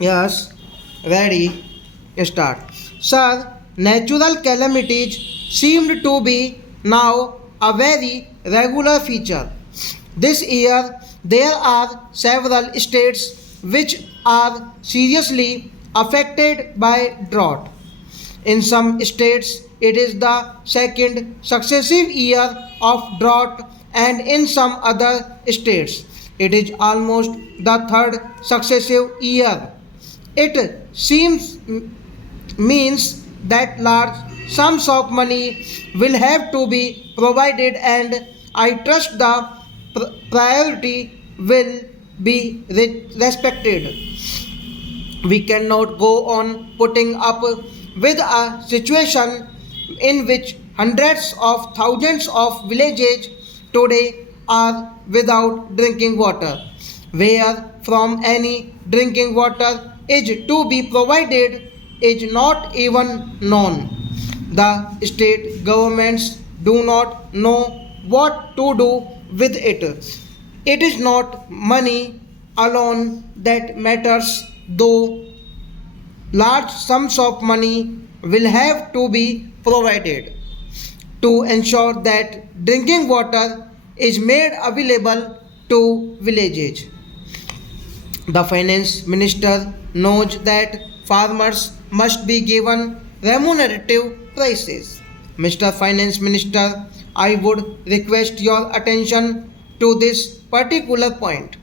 Yes, ready, start. Sir, natural calamities seemed to be now a very regular feature. This year, there are several states which are seriously affected by drought. In some states, it is the second successive year of drought, and in some other states, it is almost the third successive year. It seems means that large sums of money will have to be provided, and I trust the priority will be respected. We cannot go on putting up with a situation in which hundreds of thousands of villages today are without drinking water. Where from any drinking water is to be provided is not even known. The state governments do not know what to do with it. It is not money alone that matters, though large sums of money will have to be provided to ensure that drinking water is made available to villages. The finance minister knows that farmers must be given remunerative prices. Mr. Finance Minister, I would request your attention to this particular point.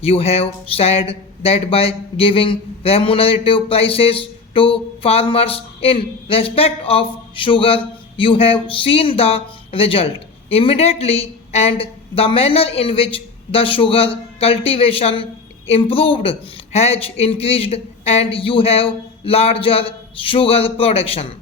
You have said that by giving remunerative prices to farmers in respect of sugar, you have seen the result immediately, and the manner in which the sugar cultivation improved has increased, and you have larger sugar production.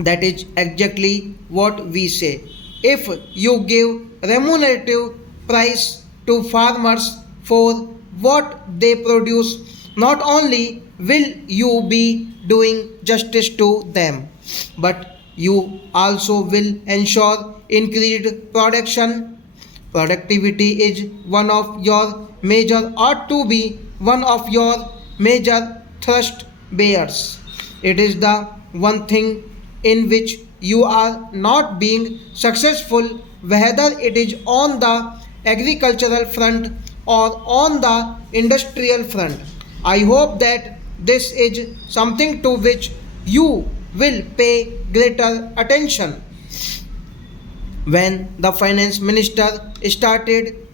That is exactly what we say. If you give remunerative price to farmers for what they produce, not only will you be doing justice to them, but you also will ensure increased production. Productivity is one of your major, ought to be one of your major thrust bears. It is the one thing in which you are not being successful, whether it is on the agricultural front or on the industrial front. I hope that this is something to which you will pay greater attention. When the finance minister started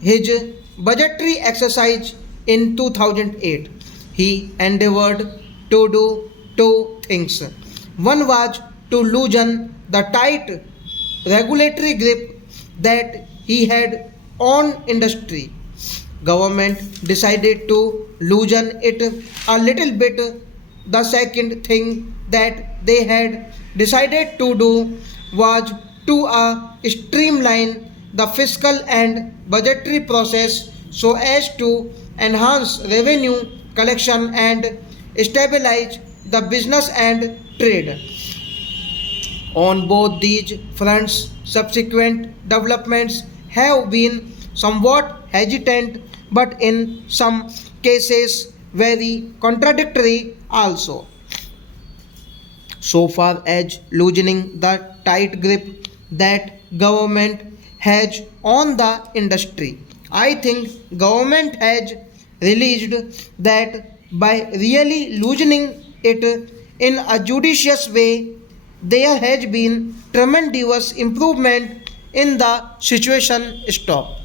his budgetary exercise in 2008, he endeavored to do two things. One was to loosen the tight regulatory grip that he had on industry. Government decided to loosen it a little bit. The second thing that they had decided to do was to streamline the fiscal and budgetary process so as to enhance revenue collection and stabilize the business and trade. On both these fronts, subsequent developments have been somewhat hesitant, but in some cases very contradictory also. So far as loosening the tight grip that government has on the industry, I think government has released that by really loosening it in a judicious way, there has been tremendous improvement in the situation. Stop.